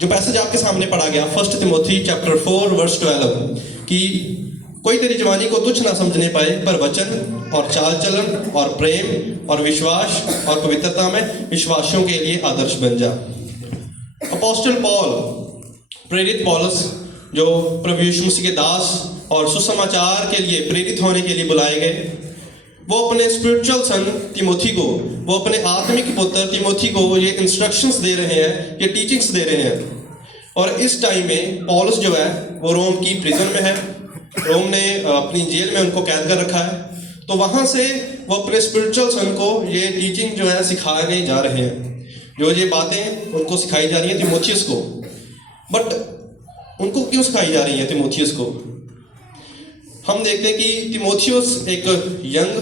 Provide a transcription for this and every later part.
जो पैसेज आपके सामने पढ़ा गया 1 तिमोथी चैप्टर 4 वर्स 12 कि कोई तेरी जवानी को तुच्छ ना समझने पाए, पर वचन और चाल चलन और प्रेम और विश्वास और पवित्रता में विश्वासियों के लिए आदर्श बन जा। अपोस्टल पॉल, प्रेरित पौलुस, जो प्रभु यीशु मसीह के दास और सुसमाचार के लिए प्रेरित होने के लिए बुलाए गए, वो अपने स्पिरिचुअल सन तिमोथी को, वो अपने आत्मिक पुत्र तिमोथी को ये इंस्ट्रक्शंस दे रहे हैं, ये टीचिंग्स दे रहे हैं। और इस टाइम में पौलुस जो है वो रोम की प्रिजन में है, रोम ने अपनी जेल में उनको कैद कर रखा है। तो वहाँ से वो अपने स्पिरिचुअल सन को ये टीचिंग जो है सिखाने जा रहे हैं, जो ये बातें उनको सिखाई जा रही हैं तिमोथियस को। बट उनको क्यों सिखाई जा रही हैं तिमोथियस को? हम देखते हैं कि तिमोथियस एक यंग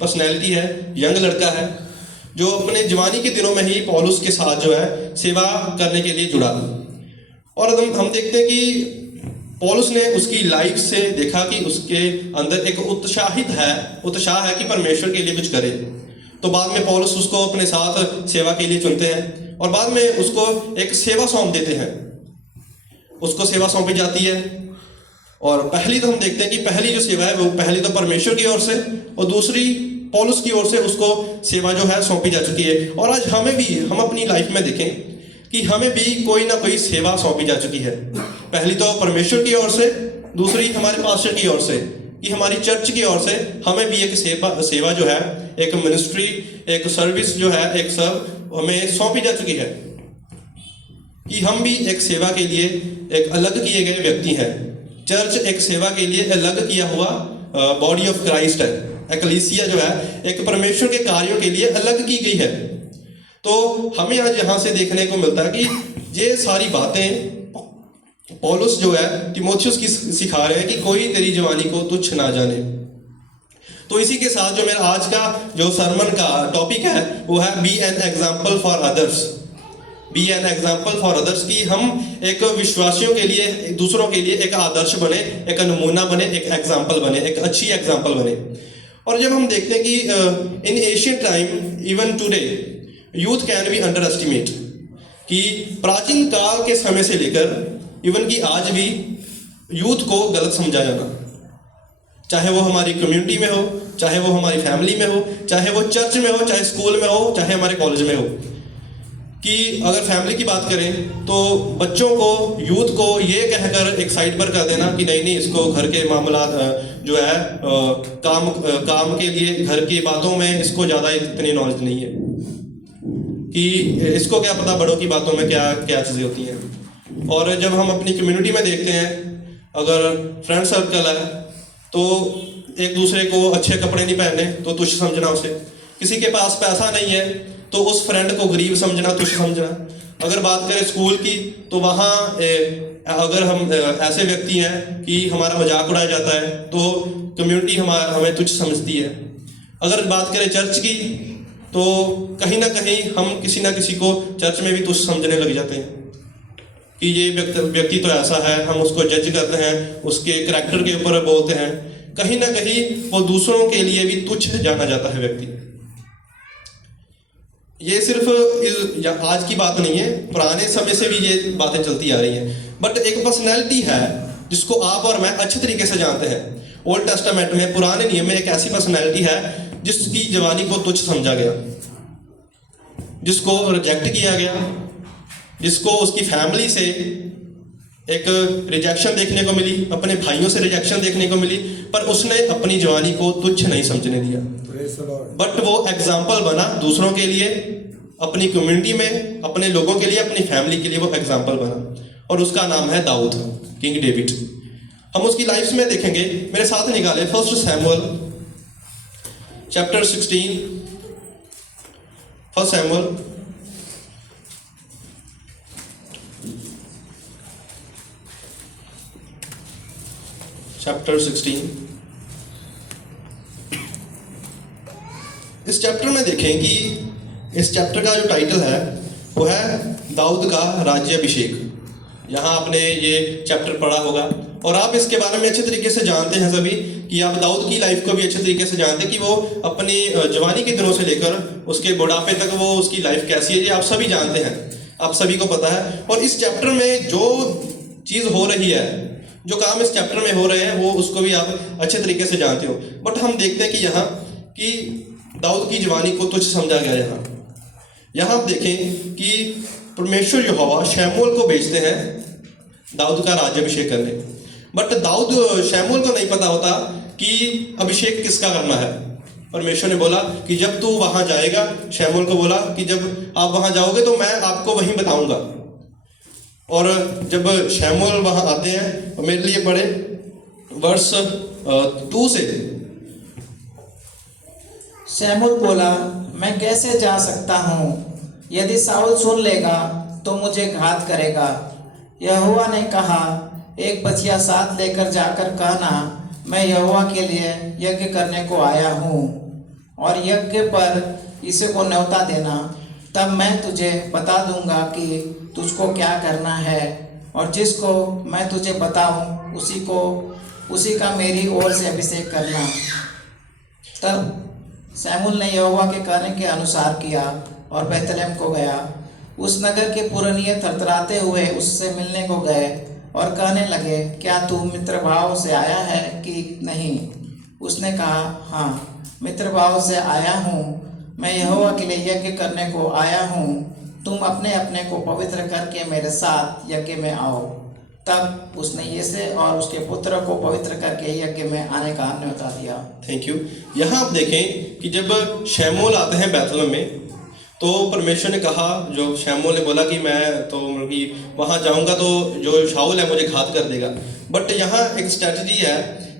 पर्सनैलिटी है, यंग लड़का है, जो अपने जवानी के दिनों में ही पौलुस के साथ जो है सेवा करने के लिए जुड़ा। और हम देखते हैं कि पौलुस ने उसकी लाइफ से देखा कि उसके अंदर एक उत्साह है कि परमेश्वर के लिए कुछ करे। तो बाद में पौलुस उसको अपने साथ सेवा के लिए चुनते हैं और बाद में उसको एक सेवा सौंप देते हैं, उसको सेवा सौंपी जाती है। और पहली तो हम देखते हैं कि पहली जो सेवा है वो पहली तो परमेश्वर की ओर से और दूसरी पौलुस की ओर से उसको सेवा जो है सौंपी जा चुकी है। और आज हमें भी, हम अपनी लाइफ में देखें कि हमें भी कोई ना कोई सेवा सौंपी जा चुकी है। पहली तो परमेश्वर की ओर से, दूसरी हमारे पास्टर की ओर से, कि हमारी चर्च की ओर से हमें भी एक सेवा जो है, एक मिनिस्ट्री, एक सर्विस जो है, एक सब हमें सौंपी जा चुकी है कि हम भी एक सेवा के लिए एक अलग किए गए व्यक्ति हैं। चर्च एक सेवा के लिए अलग किया हुआ बॉडी ऑफ क्राइस्ट है। एक्लीसिया जो है एक परमेश्वर के कार्यों के लिए अलग की गई है। तो हमें आज यहाँ से देखने को मिलता है कि ये सारी बातें पौलुस जो है तिमोथियस की सिखा रहे हैं कि कोई तेरी जवानी को तुच्छ ना जाने। तो इसी के साथ जो मेरा आज का जो सरमन का टॉपिक है वो है be an example for others. Be an example for others, कि हम एक विश्वासियों के लिए, दूसरों के लिए एक आदर्श बने, एक नमूना बने, एक एग्जाम्पल बने, एक अच्छी एग्जाम्पल बने। और जब हम देखते हैं कि इन Asian time even today youth can be under estimate, कि प्राचीन काल के समय से लेकर इवन कि आज भी यूथ को गलत समझा जाना, चाहे वो हमारी कम्युनिटी में हो, चाहे वो हमारी फैमिली में हो, चाहे वो चर्च में हो, चाहे स्कूल में हो, चाहे हमारे कॉलेज में हो। कि अगर फैमिली की बात करें तो बच्चों को, यूथ को ये कहकर एक साइड पर कर देना कि नहीं इसको घर के मामला जो है काम के लिए, घर की बातों में इसको ज़्यादा इतनी नॉलेज नहीं है, कि इसको क्या पता बड़ों की बातों में क्या क्या चीज़ें होती हैं। और जब हम अपनी कम्युनिटी में देखते हैं, अगर फ्रेंड सर्कल है तो एक दूसरे को अच्छे कपड़े नहीं पहनने तो तुच्छ समझना उसे, किसी के पास पैसा नहीं है तो उस फ्रेंड को गरीब समझना, तुच्छ समझना। अगर बात करें स्कूल की तो वहाँ अगर हम ऐसे व्यक्ति हैं कि हमारा मजाक उड़ाया जाता है तो कम्युनिटी हमें तुच्छ समझती है। अगर बात करें चर्च की तो कहीं ना कहीं हम किसी ना किसी को चर्च में भी तुच्छ समझने लग जाते हैं कि ये व्यक्ति तो ऐसा है, हम उसको जज करते हैं, उसके करैक्टर के ऊपर बोलते हैं। कहीं ना कहीं वो दूसरों के लिए भी तुच्छ जाना जाता है व्यक्ति। ये सिर्फ आज की बात नहीं है, पुराने समय से भी ये बातें चलती आ रही हैं। बट एक पर्सनैलिटी है जिसको आप और मैं अच्छे तरीके से जानते हैं। ओल्ड टेस्टामेंट में, पुराने नियम में एक ऐसी पर्सनैलिटी है जिसकी जवानी को तुच्छ समझा गया, जिसको रिजेक्ट किया गया, जिसको उसकी फैमिली से एक रिजेक्शन देखने को मिली, अपने भाइयों से रिजेक्शन देखने को मिली, पर उसने अपनी जवानी को तुच्छ नहीं समझने दिया। बट वो एग्जाम्पल बना दूसरों के लिए, अपनी कम्युनिटी में, अपने लोगों के लिए, अपनी फैमिली के लिए वो एग्जाम्पल बना। और उसका नाम है दाऊद, किंग डेविड। हम उसकी लाइफ में देखेंगे, मेरे साथ निकाले 1 सैमुअल चैप्टर 16। 1 Samuel chapter 16। इस चैप्टर में देखें कि इस चैप्टर का जो टाइटल है वो है दाऊद का राज्याभिषेक। यहाँ आपने ये चैप्टर पढ़ा होगा और आप इसके बारे में अच्छे तरीके से जानते हैं सभी, कि आप दाऊद की लाइफ को भी अच्छे तरीके से जानते हैं कि वो अपनी जवानी के दिनों से लेकर उसके बुढ़ापे तक वो उसकी लाइफ कैसी है, ये आप सभी जानते हैं। आप सभी को पता है। और इस चैप्टर में जो चीज़ हो रही है, जो काम इस चैप्टर में हो रहे हैं, वो उसको भी आप अच्छे तरीके से जानते हो। बट हम देखते हैं कि यहाँ कि दाऊद की जवानी को तुच्छ समझा गया। यहाँ आप देखें कि परमेश्वर यहोवा शमूएल को भेजते हैं दाऊद का राज्याभिषेक करने। बट दाऊद शमूएल को नहीं पता होता कि अभिषेक किसका करना है। परमेश्वर ने बोला कि जब तू वहाँ जाएगा, शमूएल को बोला कि जब आप वहाँ जाओगे तो मैं आपको वहीं बताऊंगा। और जब शमूएल वहाँ आते हैं, और मेरे लिए पढ़े वर्ष 2 से। शमूएल बोला, मैं कैसे जा सकता हूँ? यदि शाऊल सुन लेगा तो मुझे घात करेगा। यहोवा ने कहा, एक बछिया साथ लेकर जाकर कहना, मैं यहोवा के लिए यज्ञ करने को आया हूँ, और यज्ञ पर इसे को न्योता देना। तब मैं तुझे बता दूंगा कि तुझको क्या करना है, और जिसको मैं तुझे बताऊं उसी का मेरी ओर से अभिषेक करना। तब शमूएल ने यहोवा के कहने के अनुसार किया और बैतलहम को गया। उस नगर के पुरनिये थरथराते हुए उससे मिलने को गए और कहने लगे, क्या तू मित्र भाव से आया है कि नहीं? उसने कहा, हाँ, मित्र भाव से आया हूँ। मैं यहोवा के लिए यज्ञ करने को आया हूँ। तुम अपने अपने को पवित्र करके मेरे साथ यज्ञ में आओ। तब उसने यिशै और उसके पुत्र को पवित्र करके यज्ञ में आने का न्योता दिया। Thank you. यहाँ आप देखें कि जब शमूएल आते हैं बैतलहम में, तो परमेश्वर ने कहा, जो शमूएल ने बोला कि मैं तो वहाँ जाऊँगा तो जो शाऊल है मुझे घात कर देगा। बट यहाँ एक स्ट्रैटेजी है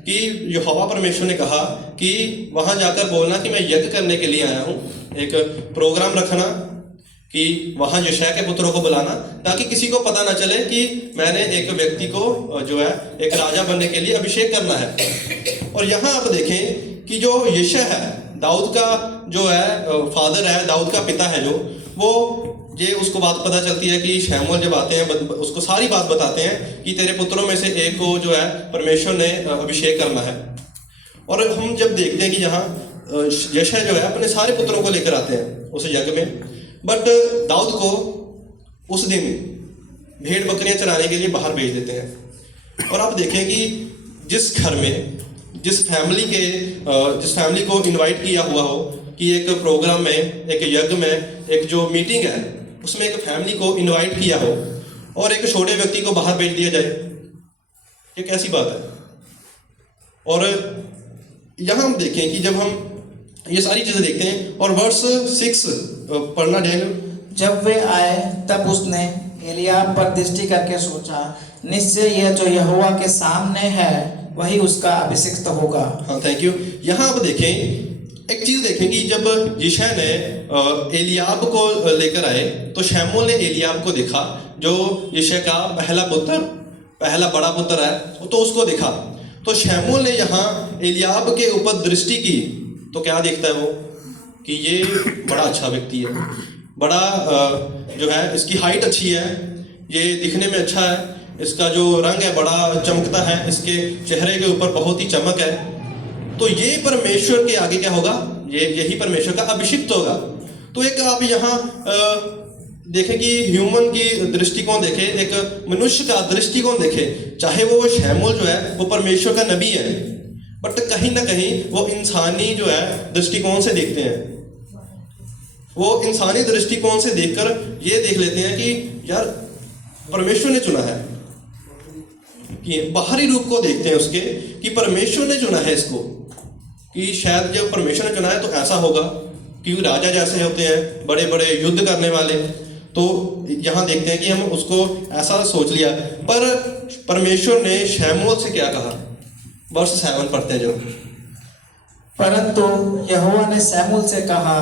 कि यहोवा परमेश्वर ने कहा कि वहाँ जाकर बोलना कि मैं यज्ञ करने के लिए आया हूँ। एक प्रोग्राम रखना कि वहाँ यिशै के पुत्रों को बुलाना, ताकि किसी को पता ना चले कि मैंने एक व्यक्ति को जो है एक राजा बनने के लिए अभिषेक करना है। और यहाँ आप देखें कि जो यिशै है, दाऊद का जो है फादर है, दाऊद का पिता है, जो वो ये उसको बात पता चलती है कि शमूएल जब आते हैं उसको सारी बात बताते हैं कि तेरे पुत्रों में से एक को जो है परमेश्वर ने अभिषेक करना है। और हम जब देखते हैं कि यहाँ यिशै जो है अपने सारे पुत्रों को लेकर आते हैं उस यज्ञ में। बट दाऊद को उस दिन भेड़ बकरियां चराने के लिए बाहर भेज देते हैं। और आप देखें कि जिस घर में जिस फैमिली को इनवाइट किया हुआ हो कि एक प्रोग्राम में, एक यज्ञ में, एक जो मीटिंग है उसमें एक फैमिली को इनवाइट किया हो और एक छोटे व्यक्ति को बाहर भेज दिया जाए, ये कैसी बात है। और यहाँ हम देखें कि जब हम ये सारी चीजें देखते हैं, और वर्ष 6 पढ़ना डैनियल। जब वे आए तब उसने एलियाब पर दृष्टि करके सोचा, निश्चय यह जो यहोवा के सामने है वही उसका अभिषिक्त होगा। हाँ, थैंक यू। यहाँ आप देखें, एक चीज देखें कि जब यिशै ने एलियाब को लेकर आए तो शमूएल ने एलियाब को देखा, जो यिशै का पहला बड़ा पुत्र है, तो उसको देखा। तो शमूएल ने यहाँ एलियाब के ऊपर दृष्टि की तो क्या देखता है वो कि ये बड़ा अच्छा व्यक्ति है, बड़ा जो है इसकी हाइट अच्छी है, ये दिखने में अच्छा है, इसका जो रंग है बड़ा चमकता है, इसके चेहरे के ऊपर बहुत ही चमक है। तो ये परमेश्वर के आगे क्या होगा? यही परमेश्वर का अभिषिक्त होगा। तो एक आप यहाँ देखें कि ह्यूमन की दृष्टिकोण देखें, एक मनुष्य का दृष्टिकोण देखें, चाहे वो शमूएल जो है वो परमेश्वर का नबी है, बट कहीं ना कहीं वो इंसानी जो है दृष्टिकोण से देखते हैं। वो इंसानी दृष्टिकोण से देखकर ये देख लेते हैं कि यार परमेश्वर ने चुना है, कि बाहरी रूप को देखते हैं उसके कि परमेश्वर ने चुना है इसको, कि शायद जब परमेश्वर ने चुना है तो ऐसा होगा, क्योंकि राजा जैसे होते हैं बड़े बड़े युद्ध करने वाले। तो यहाँ देखते हैं कि हम उसको ऐसा सोच लिया। पर परमेश्वर ने शमूएल से क्या कहा? वर्ष 7 पढ़ते हैं जो। परंतु यहोवा ने शमूएल से कहा,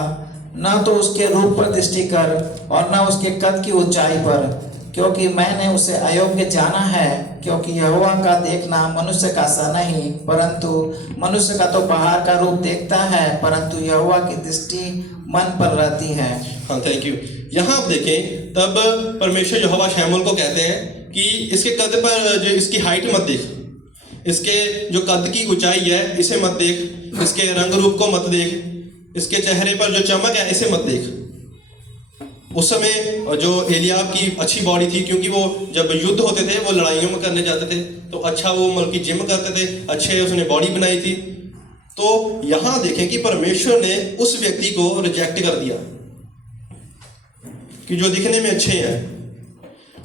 न तो उसके रूप पर दृष्टि कर और न उसके कद की ऊंचाई पर, क्योंकि मैंने उसे अयोग्य जाना है। क्योंकि यहोवा का देखना मनुष्य का सा नहीं, परंतु मनुष्य का तो बाहर का रूप देखता है, परंतु यहोवा की दृष्टि मन पर रहती है। हाँ, थैंक यू। यहाँ आप देखें, तब परमेश्वर यहोवा शमूएल को कहते हैं कि इसके कद पर, जो इसकी हाइट मत देख, इसके जो कद की ऊंचाई है इसे मत देख, इसके रंग रूप को मत देख, इसके चेहरे पर जो चमक है इसे मत देख। उस समय जो एलियाब की अच्छी बॉडी थी, क्योंकि वो जब युद्ध होते थे वो लड़ाइयों में करने जाते थे, तो अच्छा वो मतलब कि जिम करते थे, अच्छे उसने बॉडी बनाई थी। तो यहां देखें कि परमेश्वर ने उस व्यक्ति को रिजेक्ट कर दिया कि जो दिखने में अच्छे हैं।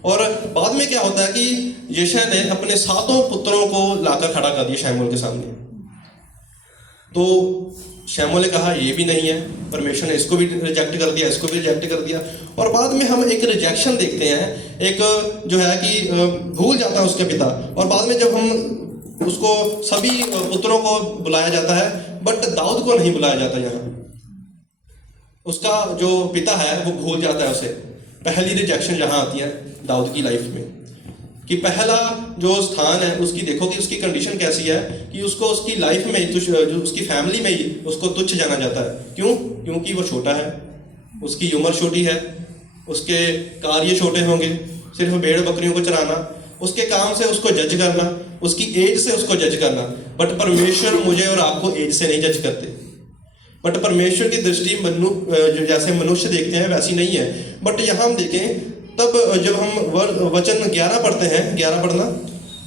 और बाद में क्या होता है कि यशायाह ने अपने 7 पुत्रों को लाकर खड़ा कर दिया शमूएल के सामने। तो शमूएल ने कहा ये भी नहीं है, परमेश्वर ने इसको भी रिजेक्ट कर दिया, इसको भी रिजेक्ट कर दिया। और बाद में हम एक रिजेक्शन देखते हैं, एक जो है कि भूल जाता है उसके पिता। और बाद में जब हम उसको सभी पुत्रों को बुलाया जाता है, बट दाऊद को नहीं बुलाया जाता। यहाँ उसका जो पिता है वो भूल जाता है उसे। पहली रिजेक्शन यहाँ आती है दाऊद की लाइफ में कि पहला जो स्थान है उसकी, देखो कि उसकी कंडीशन कैसी है कि उसको उसकी लाइफ में जो उसकी फैमिली में ही उसको तुच्छ जाना जाता है। क्यों? क्योंकि वो छोटा है, उसकी उम्र छोटी है, उसके कार्य छोटे होंगे, सिर्फ भेड़ बकरियों को चराना, उसके काम से उसको जज करना, उसकी एज से उसको जज करना। बट परमेश्वर मुझे और आपको एज से नहीं जज करते। बट परमेश्वर की दृष्टि जैसे मनुष्य देखते हैं वैसी नहीं है। बट यहाँ हम देखें तब जब हम वचन 11 पढ़ते हैं, 11 पढ़ना।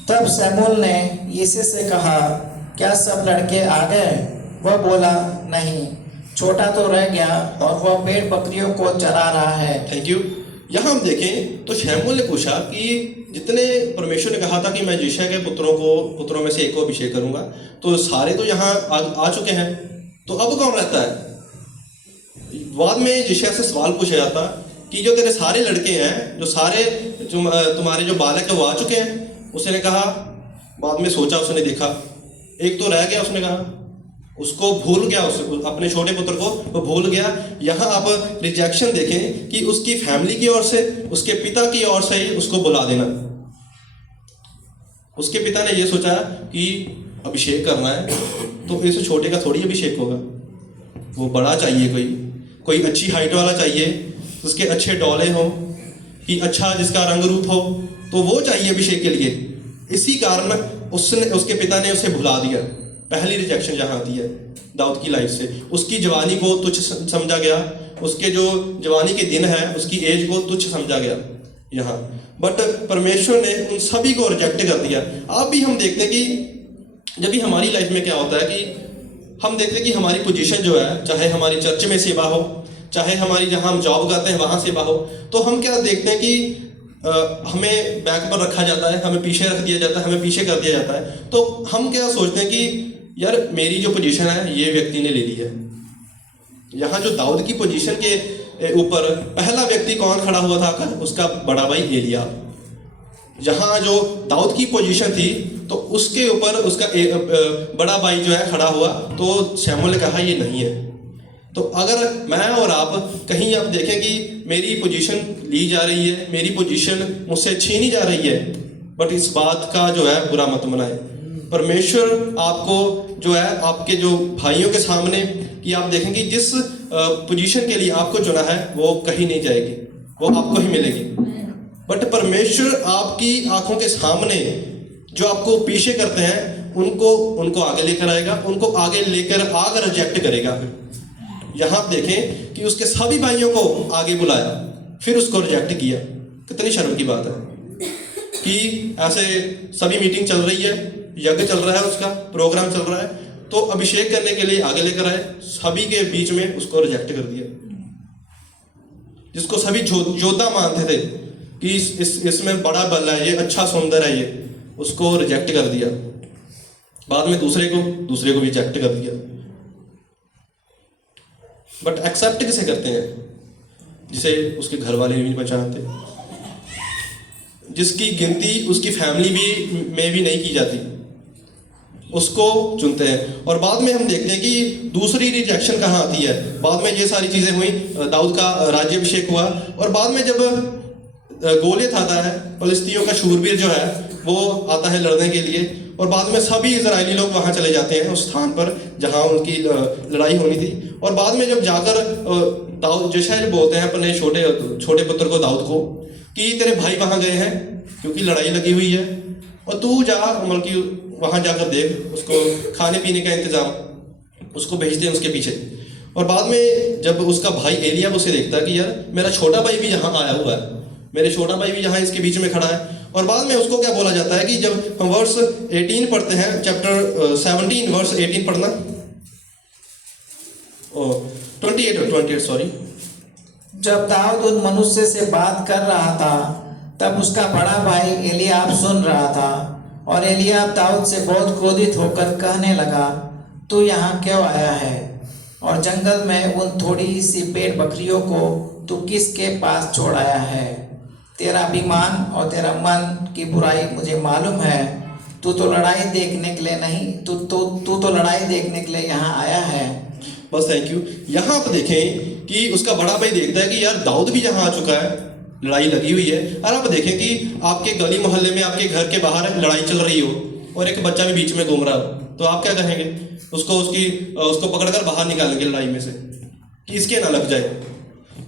तब शमूएल ने यिशै से कहा, क्या सब लड़के आ गए? वह बोला, नहीं, छोटा तो रह गया और वह भेड़ बकरियों को चरा रहा है। Thank you. यहाँ हम देखें तो शमूएल ने पूछा कि जितने परमेश्वर ने कहा था कि मैं यिशै के पुत्रों में से एक को अभिषेक करूंगा, तो सारे तो यहाँ आ चुके हैं, तो अब कौन रहता है? बाद में यिशै से सवाल पूछा जाता कि जो तेरे सारे लड़के हैं, जो सारे तुम्हारे जो बालक है वो आ चुके हैं। उसने कहा, बाद में सोचा, उसने देखा एक तो रह गया। उसने कहा उसको भूल गया, अपने छोटे पुत्र को वो भूल गया। यहाँ आप रिजेक्शन देखें कि उसकी फैमिली की ओर से, उसके पिता की ओर से ही उसको बुला देना। उसके पिता ने ये सोचा कि अभिषेक करना है तो इस छोटे का थोड़ी अभिषेक होगा, वो बड़ा चाहिए, कोई अच्छी हाइट वाला चाहिए, उसके अच्छे डोले हो, कि अच्छा जिसका रंग रूप हो, तो वो चाहिए अभिषेक के लिए। इसी कारण उसके पिता ने उसे भुला दिया। पहली रिजेक्शन जहाँ आती है दाऊद की लाइफ से, उसकी जवानी को तुच्छ समझा गया, उसके जो जवानी के दिन है उसकी एज को तुच्छ समझा गया यहाँ। बट परमेश्वर ने उन सभी को रिजेक्ट कर दिया। अब भी हम देखते हैं कि जब भी हमारी लाइफ में क्या होता है कि हम देखते हैं कि हमारी पोजीशन जो है, चाहे हमारी चर्च में सेवा हो, चाहे हमारी जहाँ हम जॉब करते हैं वहाँ सेवा हो, तो हम क्या देखते हैं कि हमें बैक पर रखा जाता है, हमें पीछे रख दिया जाता है, हमें पीछे कर दिया जाता है। तो हम क्या सोचते हैं कि यार मेरी जो पोजीशन है ये व्यक्ति ने ले ली है। यहाँ जो दाऊद की पोजीशन के ऊपर पहला व्यक्ति कौन खड़ा हुआ था? उसका बड़ा भाई एलियाब। जहाँ जो दाऊद की पोजीशन थी तो उसके ऊपर उसका बड़ा भाई जो है खड़ा हुआ, तो शमूएल ने कहा ये नहीं है। तो अगर मैं और आप कहीं आप देखें कि मेरी पोजीशन ली जा रही है, मेरी पोजीशन मुझसे छीनी जा रही है, बट इस बात का जो है बुरा मत मनाए। परमेश्वर आपको जो है आपके जो भाइयों के सामने कि आप देखें कि जिस पोजीशन के लिए आपको चुना है वो कहीं नहीं जाएगी, वो आपको ही मिलेगी। बट परमेश्वर आपकी आंखों के सामने जो आपको पीछे करते हैं उनको आगे लेकर आएगा, उनको आगे लेकर आकर रिजेक्ट करेगा। यहाँ देखें कि उसके सभी भाइयों को आगे बुलाया, फिर उसको रिजेक्ट किया। कितनी शर्म की बात है कि ऐसे सभी मीटिंग चल रही है, यज्ञ चल रहा है, उसका प्रोग्राम चल रहा है, तो अभिषेक करने के लिए आगे लेकर आए, सभी के बीच में उसको रिजेक्ट कर दिया। जिसको सभी योद्धा मानते थे कि इसमें बड़ा बल है, ये अच्छा सुंदर है, ये उसको रिजेक्ट कर दिया। बाद में दूसरे को भी रिजेक्ट कर दिया। बट एक्सेप्ट किसे करते हैं? जिसे उसके घर वाले भी नहीं पहचानते, जिसकी गिनती उसकी फैमिली में भी नहीं की जाती, उसको चुनते हैं। और बाद में हम देखते हैं कि दूसरी रिजेक्शन कहाँ आती है। बाद में ये सारी चीजें हुई, दाऊद का राज्याभिषेक हुआ, और बाद में जब गोलियत आता है, फिलिस्तीनियों का शूरवीर जो है वो आता है लड़ने के लिए, और बाद में सभी इजरायली लोग वहां चले जाते हैं उस स्थान पर जहां उनकी लड़ाई होनी थी। और बाद में जब जाकर दाऊद यशायाह बोलते हैं अपने छोटे पुत्र को, दाऊद को, कि तेरे भाई वहां गए हैं क्योंकि लड़ाई लगी हुई है, और तू जा, मतलब कि वहां जाकर देख, उसको खाने पीने का इंतजाम, उसको भेज दे उसके पीछे। और बाद में जब उसका भाई एलियाब उसे देखता है कि यार मेरा छोटा भाई भी यहाँ आया हुआ है, मेरे छोटा भाई भी यहाँ इसके बीच में खड़ा है। और बाद में उसको क्या बोला जाता है कि जब हम वर्स 18 पढ़ते हैं, चैप्टर 17 वर्स 18 पढ़ना, 28 सॉरी। जब दाऊद उन मनुष्य से बात कर रहा था तब उसका बड़ा भाई एलियाब सुन रहा था, और एलियाब दाऊद से बहुत क्रोधित होकर कहने लगा, तू यहाँ क्यों आया है, और जंगल में उन थोड़ी सी भेड़ बकरियों को तू किसके पास छोड़ आया है? तेरा अभिमान और तेरा मन की बुराई मुझे मालूम है। तू तो लड़ाई देखने के लिए नहीं, तू तो लड़ाई देखने के लिए यहाँ आया है। बस थैंक यू। यहाँ आप देखें कि उसका बड़ा भाई देखता है कि यार दाऊद भी यहाँ आ चुका है, लड़ाई लगी हुई है। और आप देखें कि आपके गली मोहल्ले में, आपके घर के बाहर लड़ाई चल रही हो और एक बच्चा भी बीच में घूम रहा हो, तो आप क्या कहेंगे? उसको पकड़कर बाहर निकालेंगे लड़ाई में से कि इसके ना लग जाए।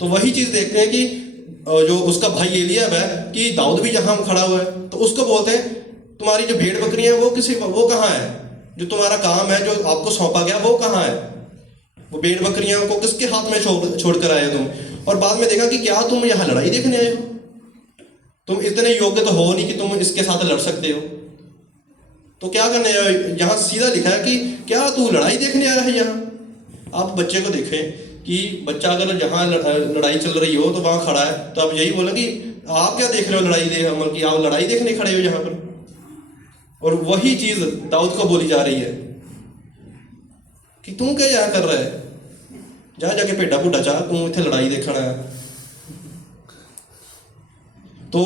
तो वही चीज़ देखते हैं कि जो उसका भाई एलियाब है कि दाऊद भी यहाँ खड़ा हुआ है, तो उसको बोलते हैं तुम्हारी जो भेड़ बकरियां हैं वो कहाँ है? जो तुम्हारा काम है, जो आपको सौंपा गया, वो कहाँ है? वो भेड़ बकरियां को किसके हाथ में छोड़ कर आए हो तुम? और बाद में देखा कि क्या तुम यहाँ लड़ाई देखने आए हो? तुम इतने योग्य तो हो नहीं कि तुम इसके साथ लड़ सकते हो। तो क्या करने आए? यहाँ सीधा लिखा है कि क्या तू लड़ाई देखने आया है यहाँ? आप बच्चे को देखें कि बच्चा अगर जहाँ लड़ाई चल रही हो तो वहाँ खड़ा है, तो आप यही बोला कि आप क्या देख रहे हो मतलब कि आप लड़ाई देखने खड़े हो यहाँ पर। और वही चीज दाऊद को बोली जा रही है कि तू क्या यहाँ कर रहा है, जाके भेडा भुड्डा चाह, तू इतने लड़ाई देखना है। तो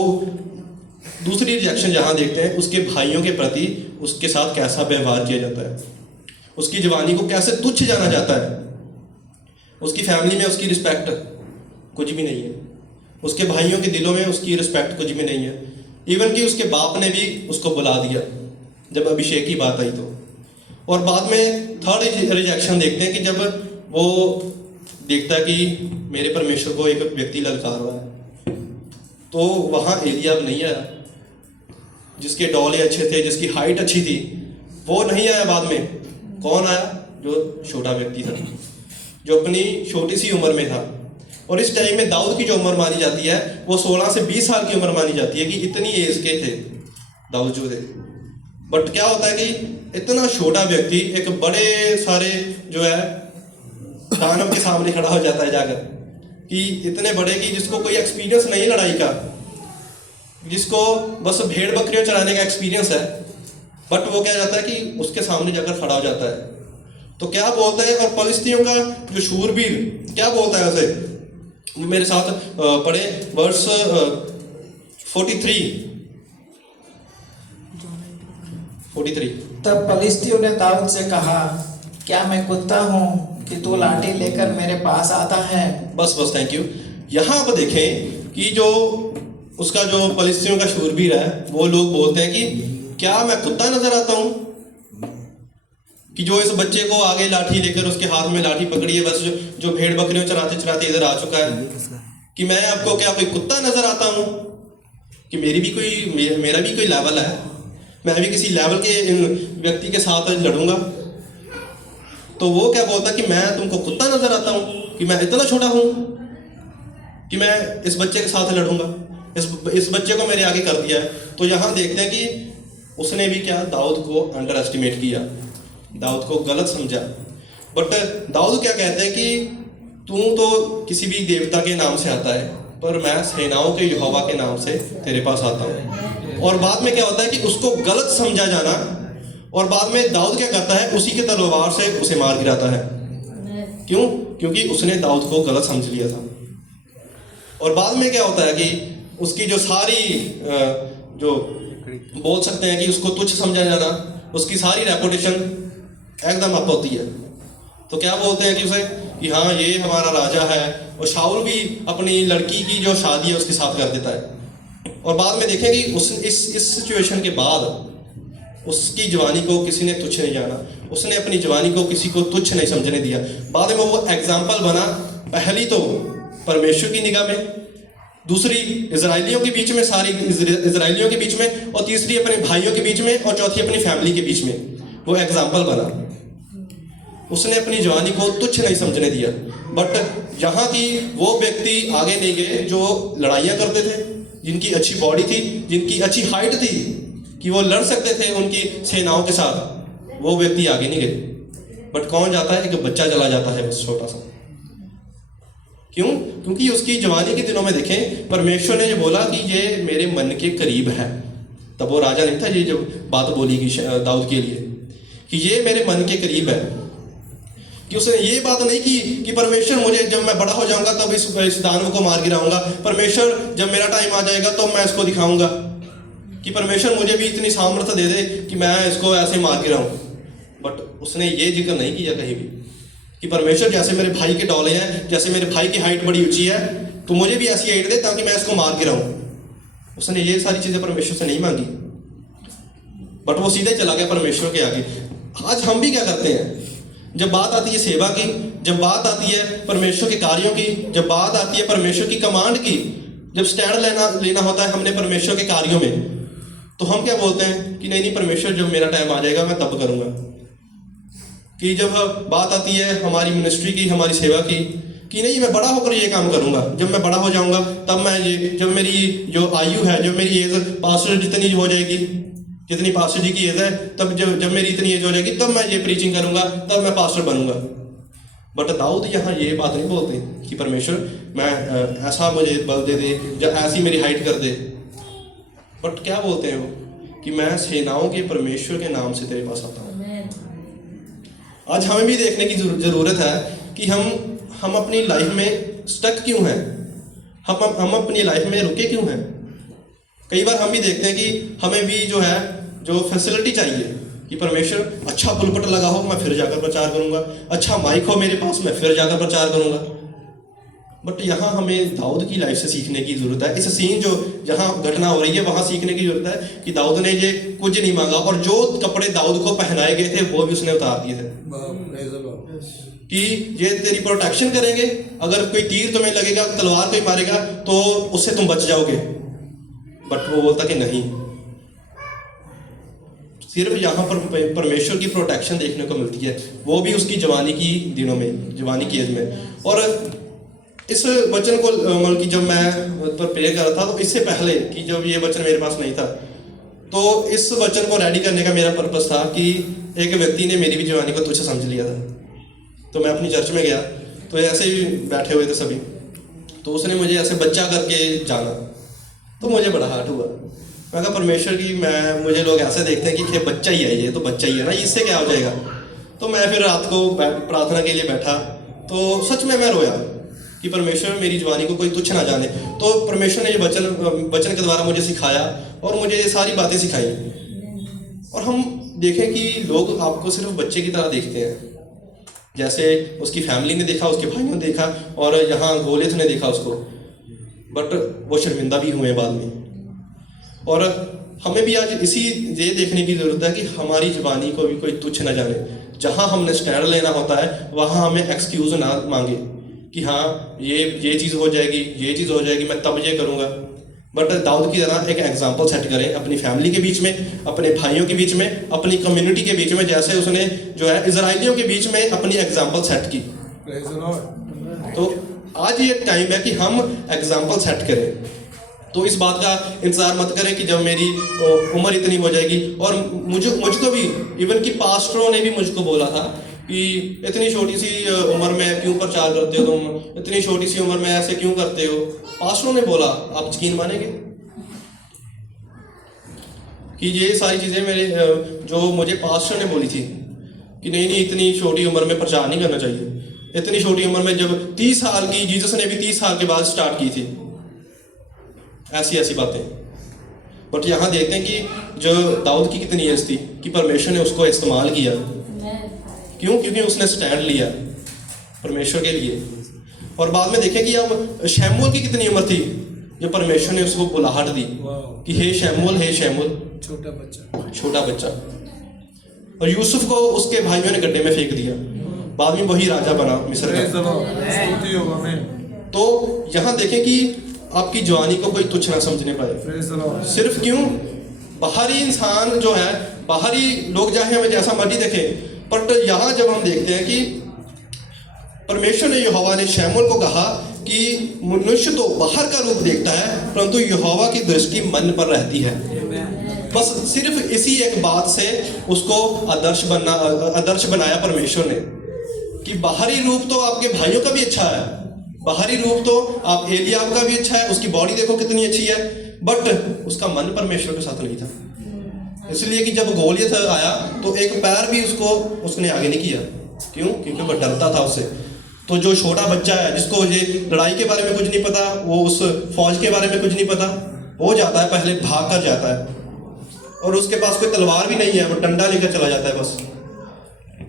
दूसरी रिएक्शन जहां देखते हैं, उसके भाइयों के प्रति उसके साथ कैसा व्यवहार किया जाता है, उसकी जवानी को कैसे तुच्छ जाना जाता है। उसकी फैमिली में उसकी रिस्पेक्ट कुछ भी नहीं है, उसके भाइयों के दिलों में उसकी रिस्पेक्ट कुछ भी नहीं है। इवन कि उसके बाप ने भी उसको बुला दिया जब अभिषेक की बात आई तो। और बाद में थर्ड रिजेक्शन देखते हैं कि जब वो देखता है कि मेरे परमेश्वर को एक व्यक्ति ललकार रहा है, तो वहाँ एलियाब नहीं आया। जिसके डौले अच्छे थे, जिसकी हाइट अच्छी थी, वो नहीं आया। बाद में कौन आया? जो छोटा व्यक्ति था, जो अपनी छोटी सी उम्र में था। और इस टाइम में दाऊद की जो उम्र मानी जाती है वो 16 से 20 साल की उम्र मानी जाती है कि इतनी एज के थे दाऊद जो थे। बट क्या होता है कि इतना छोटा व्यक्ति एक बड़े सारे जो है दानव के सामने खड़ा हो जाता है जाकर, कि इतने बड़े कि जिसको कोई एक्सपीरियंस नहीं लड़ाई का, जिसको बस भेड़ बकरियां चराने का एक्सपीरियंस है, बट वो क्या जाता है कि उसके सामने जाकर खड़ा हो जाता है। तो क्या बोलता है? और फलिस्तियों का जो शूरवीर क्या बोलता है उसे? मेरे साथ पढ़े वर्स 43। तब फलिस्तियों ने दाऊद से कहा, क्या मैं कुत्ता हूँ कि तू लाठी लेकर मेरे पास आता है? बस थैंक यू। यहाँ आप देखें कि जो उसका जो फलिस्तियों का शूरवीर है, वो लोग बोलते हैं कि क्या मैं कुत्ता नजर आता हूँ कि जो इस बच्चे को आगे लाठी लेकर, उसके हाथ में लाठी पकड़ी है, बस जो भेड़ बकरियों चराते चराते इधर आ चुका है, कि मैं आपको क्या कोई कुत्ता नजर आता हूँ कि मेरा भी कोई लेवल है, मैं भी किसी लेवल के व्यक्ति के साथ लड़ूंगा। तो वो क्या बोलता है कि मैं तुमको कुत्ता नजर आता हूँ कि मैं इतना छोटा हूँ कि मैं इस बच्चे के साथ लड़ूंगा, इस बच्चे को मेरे आगे कर दिया है। तो यहाँ देखते हैं कि उसने भी क्या दाऊद को अंडर एस्टिमेट किया, दाऊद को गलत समझा। बट दाऊद क्या कहते हैं कि तू तो किसी भी देवता के नाम से आता है, पर मैं सेनाओं के यहोवा के नाम से तेरे पास आता हूँ। और बाद में क्या होता है कि उसको गलत समझा जाना, और बाद में दाऊद क्या करता है? उसी के तलवार से उसे मार गिराता है। क्यों? क्योंकि उसने दाऊद को गलत समझ लिया था। और बाद में क्या होता है कि उसकी जो सारी जो बोल सकते हैं कि उसको तुच्छ समझा जाना, उसकी सारी रेपुटेशन एकदम अप होती है। तो क्या बोलते हैं कि उसे कि हाँ ये हमारा राजा है, और शाऊल भी अपनी लड़की की जो शादी है उसके साथ कर देता है। और बाद में देखें कि इस सिचुएशन के बाद उसकी जवानी को किसी ने तुच्छ नहीं जाना, उसने अपनी जवानी को किसी को तुच्छ नहीं समझने दिया। बाद में वो एग्जाम्पल बना, पहली तो परमेश्वर की निगाह में, दूसरी इजराइलियों के बीच में, सारी इजराइलियों के बीच में, और तीसरी अपने भाइयों के बीच में, और चौथी अपनी फैमिली के बीच में वो एग्जाम्पल बना। उसने अपनी जवानी को तुच्छ नहीं समझने दिया। बट जहाँ की वो व्यक्ति आगे नहीं गए जो लड़ाइयाँ करते थे, जिनकी अच्छी बॉडी थी, जिनकी अच्छी हाइट थी कि वो लड़ सकते थे उनकी सेनाओं के साथ, वो व्यक्ति आगे नहीं गए। बट कौन जाता है? एक बच्चा चला जाता है बस छोटा सा। क्यों? क्योंकि उसकी जवानी के दिनों में देखें, परमेश्वर ने ये बोला कि ये मेरे मन के करीब है। तब वो राजा नहीं था, ये जो बात बोली कि दाऊद के लिए कि ये मेरे मन के करीब है, कि उसने ये बात नहीं की कि परमेश्वर मुझे जब मैं बड़ा हो जाऊंगा तब इस दानव को मार गिराऊंगा, परमेश्वर जब मेरा टाइम आ जाएगा तो मैं इसको दिखाऊंगा, कि परमेश्वर मुझे भी इतनी सामर्थ्य दे दे कि मैं इसको ऐसे मार गिराऊं। बट उसने ये जिक्र नहीं किया कहीं भी कि परमेश्वर जैसे मेरे भाई के डौले हैं, जैसे मेरे भाई की हाइट बड़ी ऊंची है, तो मुझे भी ऐसी हाइट दे ताकि मैं इसको मार गिराऊं। उसने ये सारी चीजें परमेश्वर से नहीं मांगी, बट वो सीधे चला गया परमेश्वर के आगे। आज हम भी क्या करते हैं? जब बात आती है सेवा की, जब बात आती है परमेश्वर के कार्यों की, जब बात आती है परमेश्वर की कमांड की, जब स्टैंड लेना होता है हमने परमेश्वर के कार्यों में, तो हम क्या बोलते हैं कि नहीं परमेश्वर जब मेरा टाइम आ जाएगा मैं तब करूंगा। कि जब बात आती है हमारी मिनिस्ट्री की, हमारी सेवा की, कि नहीं मैं बड़ा होकर ये काम करूंगा, जब मैं बड़ा हो जाऊंगा तब मैं ये, जब मेरी जो आयु है, जो मेरी एज पास्टर जितनी हो जाएगी, जितनी पास्टर जी की एज है, तब जब मेरी इतनी एज हो जाएगी तब मैं ये प्रीचिंग करूंगा, तब मैं पास्टर बनूंगा। बट दाऊद यहाँ ये बात नहीं बोलते कि परमेश्वर मैं ऐसा मुझे बल दे दे या ऐसी मेरी हाइट कर दे। बट क्या बोलते हैं वो कि मैं सेनाओं के परमेश्वर के नाम से तेरे पास आता हूँ। आज हमें भी देखने की जरूरत है कि हम अपनी लाइफ में स्टक क्यों हैं, हम अपनी लाइफ में रुके क्यों हैं। कई बार हम भी देखते हैं कि हमें भी जो है जो फैसिलिटी चाहिए कि परमेश्वर अच्छा पुलपट लगा हो मैं फिर जाकर प्रचार करूंगा, अच्छा माइक हो मेरे पास मैं फिर जाकर प्रचार करूंगा। बट यहाँ हमें दाऊद की लाइफ से सीखने की जरूरत है। इस सीन जो जहाँ घटना हो रही है वहाँ सीखने की जरूरत है कि दाऊद ने ये कुछ नहीं मांगा, और जो कपड़े दाऊद को पहनाए गए थे वो भी उसने उतार दिए थे कि ये तेरी प्रोटेक्शन करेंगे, अगर कोई तीर तुम्हें लगेगा, तलवार कोई मारेगा तो उससे तुम बच जाओगे। बट वो बोलता कि नहीं, सिर्फ यहाँ पर परमेश्वर की प्रोटेक्शन देखने को मिलती है, वो भी उसकी जवानी की दिनों में, जवानी की एज में। और इस वचन को मतलब कि जब मैं प्रेयर कर रहा था तो इससे पहले कि जब ये वचन मेरे पास नहीं था, तो इस वचन को रेडी करने का मेरा पर्पस था कि एक व्यक्ति ने मेरी भी जवानी को तुच्छ समझ लिया था। तो मैं अपनी चर्च में गया तो ऐसे ही बैठे हुए थे सभी, तो उसने मुझे ऐसे बच्चा करके जाना, तो मुझे बड़ा हर्ट हुआ। मैं कहा परमेश्वर की मुझे लोग ऐसे देखते हैं कि बच्चा ही है, ये तो बच्चा ही है ना, इससे क्या हो जाएगा। तो मैं फिर रात को प्रार्थना के लिए बैठा तो सच में मैं रोया कि परमेश्वर मेरी जवानी को कोई तुच्छ ना जाने। तो परमेश्वर ने ये वचन के द्वारा मुझे सिखाया और मुझे ये सारी बातें सिखाई। और हम देखें कि लोग आपको सिर्फ बच्चे की तरह देखते हैं, जैसे उसकी फैमिली ने देखा, उसके भाइयों ने देखा और यहाँ गोलियत ने देखा उसको, बट वो शर्मिंदा भी हुए बाद में। और हमें भी आज ये देखने की ज़रूरत है कि हमारी ज़बानी को भी कोई तुच्छ न जाने। जहाँ हमने स्टैंड लेना होता है वहाँ हमें एक्सक्यूज़ ना मांगे कि हाँ ये चीज़ हो जाएगी, ये चीज़ हो जाएगी, मैं तब ये करूँगा। बट दाऊद की तरह एक एग्जाम्पल सेट करें अपनी फैमिली के बीच में, अपने भाइयों के बीच में, अपनी कम्युनिटी के बीच में, जैसे उसने जो है इजराइलियों के बीच में अपनी एग्जाम्पल सेट की। तो आज ये टाइम है कि हम एग्जाम्पल सेट करें। तो इस बात का इंतजार मत करें कि जब मेरी उम्र इतनी हो जाएगी। और मुझको भी इवन कि पास्टरों ने भी मुझको बोला था कि इतनी छोटी सी उम्र में क्यों प्रचार करते हो तुम, इतनी छोटी सी उम्र में ऐसे क्यों करते हो। पास्टरों ने बोला, आप यकीन मानेंगे कि ये सारी चीज़ें मेरे जो मुझे पास्टर ने बोली थी कि नहीं इतनी छोटी उम्र में प्रचार नहीं करना चाहिए। इतनी छोटी उम्र में जब 30 साल की, जीसस ने भी 30 साल के बाद स्टार्ट की थी ऐसी बातें। बट यहाँ देखते हैं कि जो दाऊद की कितनी एज थी कि परमेश्वर ने उसको इस्तेमाल किया। क्यों? क्योंकि उसने स्टैंड लिया परमेश्वर के लिए। और बाद में देखें कि अब शैमूल की कितनी उम्र थी जब परमेश्वर ने उसको बुलाहट दी कि हे शैमूल, हे शैमूल, छोटा बच्चा। और यूसुफ को उसके भाइयों ने गड्ढे में फेंक दिया, बाद में वही राजा बना मिस्र का। तो यहाँ देखें कि आपकी जवानी को कोई तुच्छ ना समझने पाए। सिर्फ क्यों? बाहरी इंसान जो है, बाहरी लोग चाहे हमें जैसा मर्जी देखें, बट यहाँ जब हम देखते हैं कि परमेश्वर ने यहोवा ने शैमुएल को कहा कि मनुष्य तो बाहर का रूप देखता है परंतु यहोवा की दृष्टि मन पर रहती है। बस सिर्फ इसी एक बात से उसको आदर्श बनाया परमेश्वर ने कि बाहरी रूप तो आपके भाइयों का भी अच्छा है, बाहरी रूप तो आप एलियाब का भी अच्छा है, उसकी बॉडी देखो कितनी अच्छी है, बट उसका मन परमेश्वर के साथ नहीं था। इसलिए कि जब गोलियत आया तो एक पैर भी उसने आगे नहीं किया। क्यों? क्योंकि वो डरता था उससे। तो जो छोटा बच्चा है जिसको ये लड़ाई के बारे में कुछ नहीं पता, वो उस फौज के बारे में कुछ नहीं पता, वो जाता है पहले भाग कर जाता है और उसके पास कोई तलवार भी नहीं है, वो डंडा लेकर चला जाता है बस।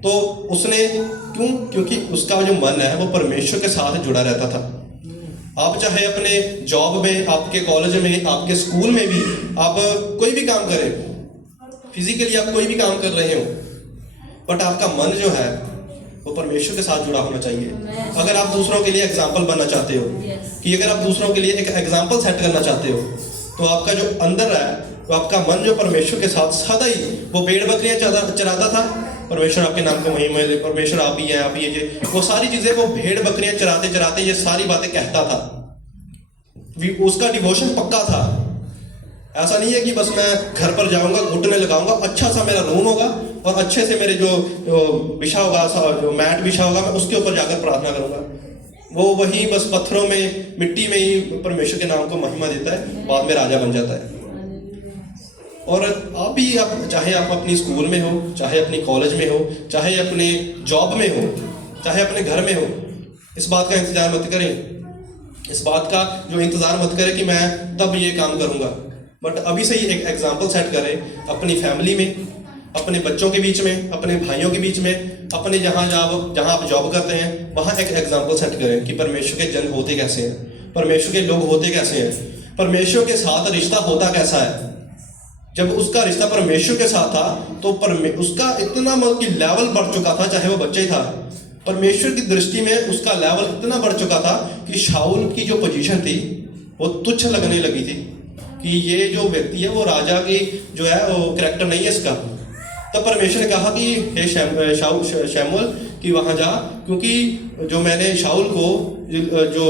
तो उसने क्यों? क्योंकि उसका जो मन है वो परमेश्वर के साथ जुड़ा रहता था। आप चाहे अपने जॉब में, आपके कॉलेज में, आपके स्कूल में भी आप कोई भी काम करें, फिजिकली आप कोई भी काम कर रहे हो, बट आपका मन जो है वो परमेश्वर के साथ जुड़ा होना चाहिए। अगर आप दूसरों के लिए एग्जाम्पल बनना चाहते हो, कि अगर आप दूसरों के लिए एक एग्जाम्पल सेट करना चाहते हो, तो आपका जो अंदर है, तो आपका मन जो परमेश्वर के साथ सदा ही वो भेड़ बकरियां चराता था, परमेश्वर आपके नाम को महिमा दे, परमेश्वर आप ही है, आप ही है, वो सारी चीजें वो भेड़ बकरियां चराते चराते ये सारी बातें कहता था। उसका डिवोशन पक्का था। ऐसा नहीं है कि बस मैं घर पर जाऊंगा, घुटने लगाऊंगा, अच्छा सा मेरा रूम होगा और अच्छे से मेरे जो बिछा होगा, जो मैट बिछा होगा, मैं उसके ऊपर जाकर प्रार्थना करूंगा। वो वही बस पत्थरों में, मिट्टी में ही परमेश्वर के नाम को महिमा देता है, बाद में राजा बन जाता है। और आप चाहे आप अपनी स्कूल में हो, चाहे अपनी कॉलेज में हो, चाहे अपने जॉब में हो, चाहे अपने घर में हो, इस बात का इंतजार मत करें, इस बात का जो इंतजार मत करें कि मैं तब ये काम करूंगा, बट अभी से ही एक एग्जाम्पल सेट करें अपनी फैमिली में, अपने बच्चों के बीच में, अपने भाइयों के बीच में, अपने जहाँ आप जॉब करते हैं वहाँ एक एग्जाम्पल सेट करें कि परमेश्वर के जन होते कैसे हैं, परमेश्वर के लोग होते कैसे हैं, परमेश्वर के साथ रिश्ता होता कैसा है। जब उसका रिश्ता परमेश्वर के साथ था तो उसका इतना कि लेवल बढ़ चुका था, चाहे वो बच्चा ही था, परमेश्वर की दृष्टि में उसका लेवल इतना बढ़ चुका था कि शाऊल की जो पोजीशन थी वो तुच्छ लगने लगी थी कि ये जो व्यक्ति है वो राजा की जो है वो कैरेक्टर नहीं है इसका। तब परमेश्वर ने कहा कि हे शैमुएल कि वहाँ जा, क्योंकि जो मैंने शाऊल को, जो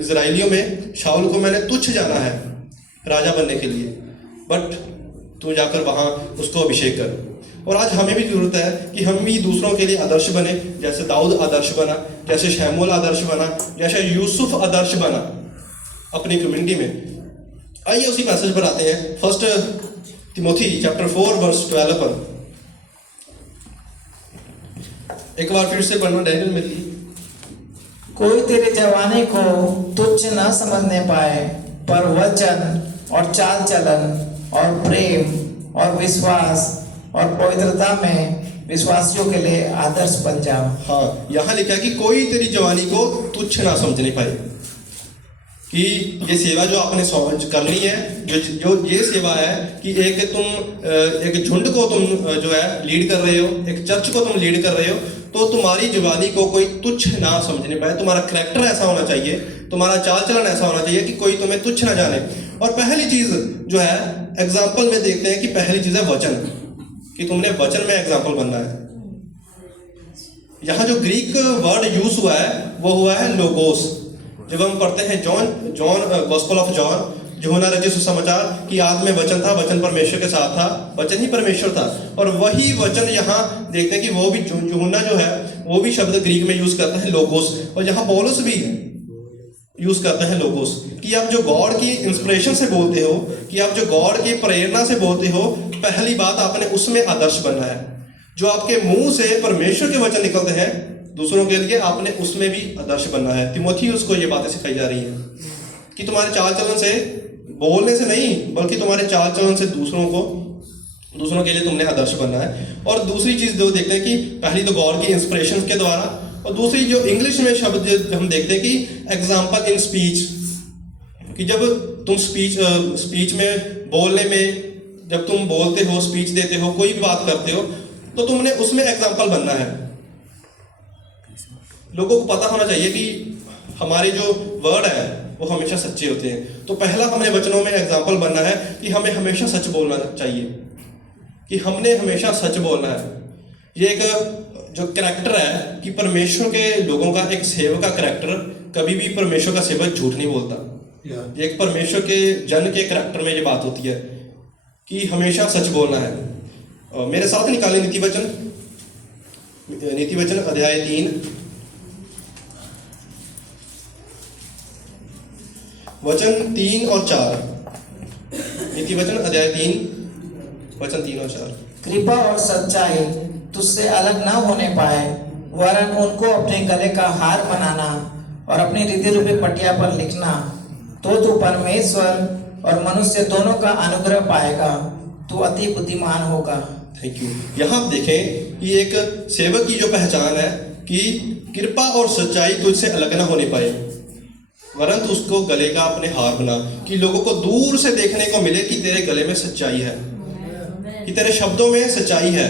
इजराइलियों में शाऊल को मैंने तुच्छ जाना है राजा बनने के लिए, बट तू जाकर वहाँ उसको अभिषेक कर। और आज हमें भी जरूरत है कि हम भी दूसरों के लिए आदर्श बने, जैसे दाऊद आदर्श बना, जैसे शैमुएल आदर्श बना, जैसे यूसुफ आदर्श बना अपनी कम्युनिटी में। आइए उसी मैसेज पर आते हैं, 1 तिमोथी चैप्टर 4 वर्स 12 पर। एक बार फिर से पढ़ना डैनियल में ली। कोई तेरे जवानी को तुच्छ न समझने पाए, पर वचन और चाल चलन और प्रेम और विश्वास और पवित्रता में विश्वासियों के लिए आदर्श बन जाओ। हाँ, यहाँ लिखा है कि कोई तेरी जवानी को तुच्छ ना समझने पाए, कि ये सेवा जो आपने करनी है, जो ये सेवा है कि एक झुंड को तुम जो है लीड कर रहे हो, एक चर्च को तुम लीड कर रहे हो, तो तुम्हारी जवानी को कोई तुच्छ ना समझने पाए। तुम्हारा करैक्टर ऐसा होना चाहिए, तुम्हारा चाल चलन ऐसा होना चाहिए कि कोई तुम्हें तुच्छ ना जाने। और पहली चीज जो है एग्जाम्पल में देखते हैं कि पहली चीज है वचन, कि तुमने वचन में एग्जाम्पल बनना है। यहाँ जो ग्रीक वर्ड यूज हुआ है वो हुआ है लोगोस। जब हम पढ़ते हैं जॉन गॉस्पेल ऑफ जॉन, यूहन्ना रचित सुसमाचार कि आदि में वचन था, वचन परमेश्वर के साथ था, वचन ही परमेश्वर था। और वही वचन यहाँ देखते हैं कि वो भी यूहन्ना जो है वो भी शब्द ग्रीक में यूज करता है लोगोस, और यहाँ पौलुस भी यूज करते हैं लोगोस, कि आप जो गॉड की इंस्पिरेशन से बोलते हो, कि आप जो गॉड की प्रेरणा से बोलते हो, पहली बात आपने उसमें आदर्श बनना है। जो आपके मुंह से परमेश्वर के वचन निकलते हैं दूसरों के लिए, आपने उसमें भी आदर्श बनना है। तिमोथियुस को ये बातें सिखाई जा रही हैं कि तुम्हारे चाल चलन से, बोलने से नहीं, बल्कि तुम्हारे चाल चलन से दूसरों के लिए तुमने आदर्श बनना है। और दूसरी चीज जो देखते हैं कि पहली तो गॉड की इंस्पिरेशन के द्वारा, और दूसरी जो इंग्लिश में शब्द हम देखते हैं कि एग्जाम्पल इन स्पीच, कि जब तुम स्पीच में, बोलने में, जब तुम बोलते हो, स्पीच देते हो, कोई भी बात करते हो, तो तुमने उसमें एग्जाम्पल बनना है। लोगों को पता होना चाहिए कि हमारे जो वर्ड है वो हमेशा सच्चे होते हैं। तो पहला हमने वचनों में एग्जाम्पल बनना है कि हमें हमेशा सच बोलना चाहिए, कि हमने हमेशा सच बोलना है। ये एक जो करैक्टर है कि परमेश्वर के लोगों का, एक सेवक का करैक्टर, कभी भी परमेश्वर का सेवक झूठ नहीं बोलता। ये एक परमेश्वर के जन के करैक्टर में ये बात होती है कि हमेशा सच बोलना है। मेरे साथ निकाले नीति वचन अध्याय 3 वचन 3 और 4। नीति वचन अध्याय 3 वचन 3 और 4। कृपा और सच्चाई तुझसे अलग न होने पाए, वरन उनको अपने गले का हार बनाना और अपनी हृदय रूपी पटिया पर लिखना, तो तू परमेश्वर और मनुष्य दोनों का अनुग्रह पाएगा, तू अति बुद्धिमान होगा। Thank you. यहाँ आप देखें कि एक सेवक की जो पहचान है कि कृपा और सच्चाई तुझसे अलग ना होने पाए, वरन तू उसको गले का अपने हार बना, कि लोगों को दूर से देखने को मिले कि तेरे गले में सच्चाई है, कि तेरे शब्दों में सच्चाई है।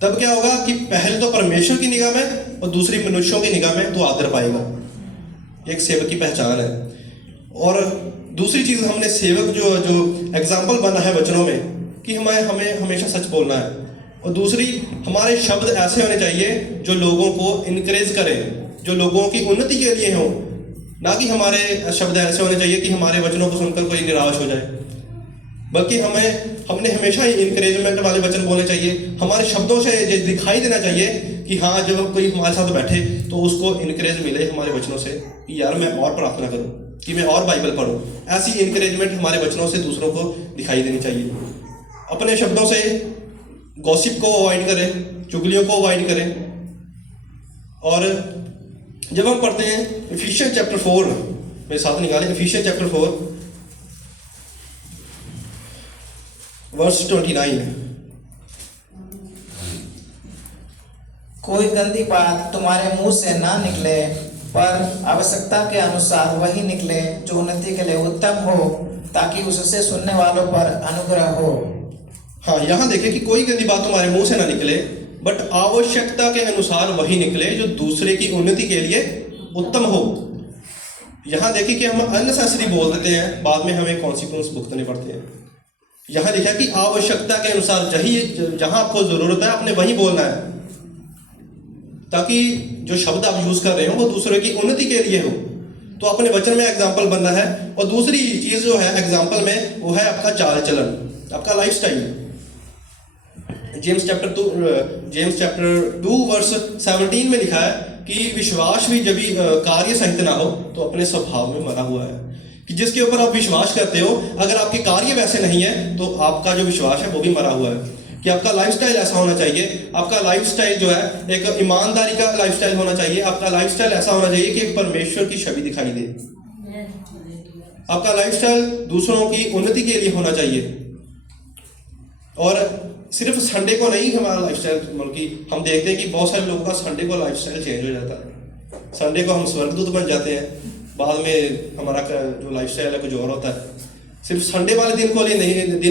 तब क्या होगा कि पहले तो परमेश्वर की निगाह में और दूसरी मनुष्यों की निगाह में तू आदर पाएगा। एक सेवक की पहचान है। और दूसरी चीज, हमने सेवक जो एग्जाम्पल बना है वचनों में कि हमें हमेशा सच बोलना है। और दूसरी, हमारे शब्द ऐसे होने चाहिए जो लोगों को इनकरेज करें, जो लोगों की उन्नति के लिए हों, ना कि हमारे शब्द ऐसे होने चाहिए कि हमारे वचनों को सुनकर कोई निराश हो जाए, बल्कि हमने हमेशा ही इनकरेजमेंट वाले वचन बोलने चाहिए। हमारे शब्दों से ये दिखाई देना चाहिए कि हाँ, जब कोई हमारे साथ बैठे तो उसको इनकरेज मिले हमारे वचनों से कि यार मैं और प्रार्थना करूं, कि मैं और बाइबल पढूं। ऐसी इनकरेजमेंट हमारे वचनों से दूसरों को दिखाई देनी चाहिए। अपने शब्दों से गॉसिप को अवॉइड करें, चुगलियों को अवॉइड करें। और जब हम पढ़ते हैं इफिशियंस चैप्टर 4, मेरे साथ निकालें, इफिशियंस चैप्टर 4 वर्स 29। कोई गंदी बात तुम्हारे मुंह से ना निकले, पर आवश्यकता के अनुसार वही निकले जो उन्नति के लिए उत्तम हो, ताकि उससे सुनने वालों पर अनुग्रह हो। हाँ, यहाँ देखें कि कोई गंदी बात तुम्हारे मुंह से ना निकले, बट आवश्यकता के अनुसार वही निकले जो दूसरे की उन्नति के लिए उत्तम हो। यहाँ देखिए कि हम अननेसेसरी बोल देते हैं, बाद में हमें कॉन्सिक्वेंस भुगतने पड़ते हैं। यहाँ देखा कि आवश्यकता के अनुसार जहां आपको जरूरत है आपने वही बोलना है, ताकि जो शब्द आप यूज कर रहे हो वो दूसरे की उन्नति के लिए हो। तो अपने वचन में एग्जाम्पल बनना है। और दूसरी चीज जो है एग्जाम्पल में, वो है आपका चाल चलन, आपका lifestyle. James chapter 2 verse 17 में लिखा है कि विश्वास भी जब कार्य सहित ना हो तो अपने स्वभाव में मरा हुआ है। कि जिसके ऊपर आप विश्वास करते हो, अगर आपके कार्य वैसे नहीं है तो आपका जो विश्वास है वो भी मरा हुआ है। कि आपका लाइफस्टाइल ऐसा होना चाहिए, आपका लाइफस्टाइल जो है एक ईमानदारी का लाइफस्टाइल होना चाहिए। आपका लाइफस्टाइल ऐसा होना चाहिए कि एक परमेश्वर की छवि दिखाई दे। आपका लाइफस्टाइल दूसरों की उन्नति के लिए होना चाहिए। और सिर्फ संडे को नहीं हमारा लाइफस्टाइल, बल्कि हम देखते हैं कि बहुत सारे लोगों का संडे को लाइफस्टाइल चेंज हो जाता है। संडे को हम स्वर्गदूत बन जाते हैं, बाद में हमारा जो लाइफस्टाइल है कुछ और होता है। सिर्फ संडे वाले दिन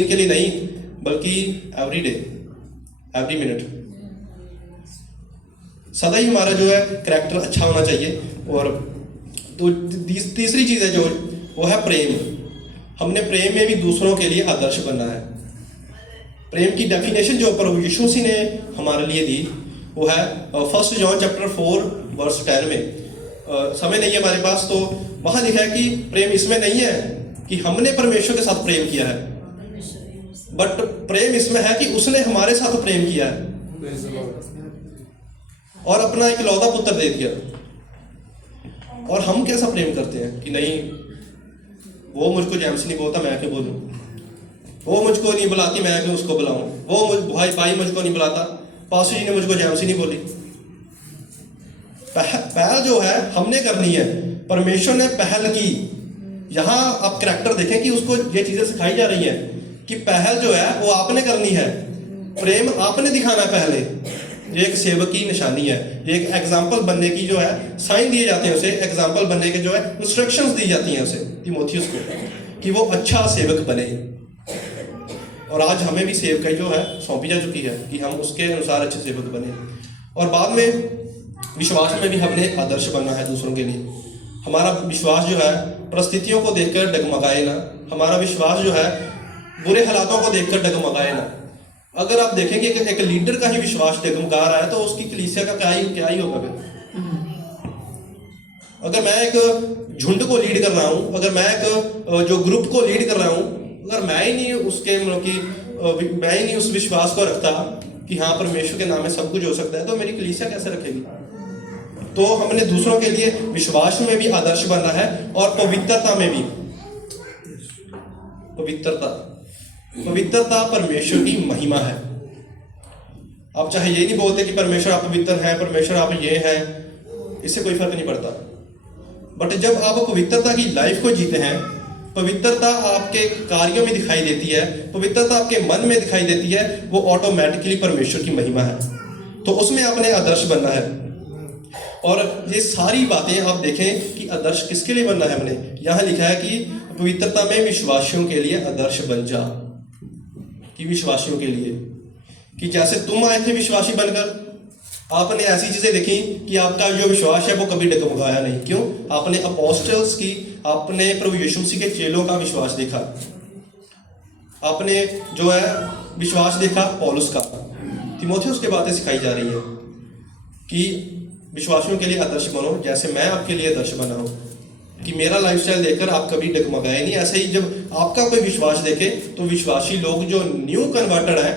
के लिए नहीं, बल्कि एवरी डे, एवरी मिनट, सदा ही हमारा जो है करैक्टर अच्छा होना चाहिए। और तो तीसरी चीज है जो वो है प्रेम। हमने प्रेम में भी दूसरों के लिए आदर्श बनना है। प्रेम की डेफिनेशन जो प्रभु यीशु मसीह ने हमारे लिए दी वो है 1 जॉन चैप्टर 4 वर्स 10 में। समय नहीं है हमारे पास, तो वहां लिखा है कि प्रेम इसमें नहीं है कि हमने परमेश्वर के साथ प्रेम किया है, बट प्रेम इसमें है कि उसने हमारे साथ प्रेम किया है और अपना एक इकलौता पुत्र दे दिया। और हम कैसा प्रेम करते हैं कि नहीं, वो मुझको जेम्स नहीं बोलता, मैं क्यों बोलूं, वो मुझको नहीं बुलाती, मैं क्यों उसको बुलाऊं, वो भाई मुझको नहीं बुलाता, पास्टर जी ने मुझको जेम्स नहीं बोली। पहल जो है हमने करनी है, परमेश्वर ने पहल की। यहाँ आप करैक्टर देखें कि उसको ये चीजें सिखाई जा रही हैं कि पहल जो है वो आपने करनी है, प्रेम आपने दिखाना है पहले। ये एक सेवक की निशानी है, ये एक एग्जाम्पल बनने की जो है साइन दिए जाते हैं उसे, एग्जाम्पल बनने के जो है इंस्ट्रक्शंस दी जाती हैं उसे, तीमुथियुस को, कि वो अच्छा सेवक बने। और आज हमें भी सेवकाई जो है सौंपी जा चुकी है कि हम उसके अनुसार अच्छे सेवक बने। और बाद में विश्वास में भी हमने आदर्श बनना है दूसरों के लिए। हमारा विश्वास जो है परिस्थितियों को देखकर डगमगाए ना, हमारा विश्वास जो है बुरे हालातों को देखकर डगमगाए ना, अगर आप देखेंगे कि एक लीडर का ही विश्वास डगमगा रहा है तो उसकी कलीसिया का क्या ही होगा फिर। अगर मैं एक झुंड को लीड कर रहा हूँ, अगर मैं एक जो ग्रुप को लीड कर रहा हूँ, अगर मैं ही नहीं उसके मतलब कि मैं ही नहीं उस विश्वास को रखता कि हाँ परमेश्वर के नाम में सब कुछ हो सकता है, तो मेरी कलीसिया कैसे रखेगी। तो हमने दूसरों के लिए विश्वास में भी आदर्श बनना है और पवित्रता में भी। पवित्रता परमेश्वर की महिमा है। आप चाहे ये नहीं बोलते कि परमेश्वर आप पवित्र हैं, परमेश्वर आप ये हैं, इससे कोई फर्क नहीं पड़ता। बट जब आप पवित्रता की लाइफ को जीते हैं, पवित्रता आपके कार्यों में दिखाई देती है, पवित्रता आपके मन में दिखाई देती है, वो ऑटोमेटिकली परमेश्वर की महिमा है। तो उसमें आपने आदर्श बनना है। और ये सारी बातें आप देखें कि आदर्श किसके लिए बनना है। हमने यहाँ लिखा है कि पवित्रता में विश्वासियों के लिए आदर्श बन जा, कि विश्वासियों के लिए, कि जैसे तुम आए थे विश्वासी बनकर, आपने ऐसी चीजें देखी कि आपका जो विश्वास है वो कभी डगमगाया नहीं। क्यों? आपने अपोस्टल्स की, आपने प्रभु यीशु मसीह के चेलों का विश्वास देखा, आपने जो है विश्वास देखा पौलुस का। तीमुथियुस के बातें सिखाई जा रही है कि विश्वासियों के लिए आदर्श बनो, जैसे मैं आपके लिए आदर्श बना हूं, कि मेरा लाइफस्टाइल देखकर आप कभी डगमगाए नहीं। ऐसे ही जब आपका कोई विश्वास देखे तो विश्वासी लोग जो न्यू कन्वर्टेड है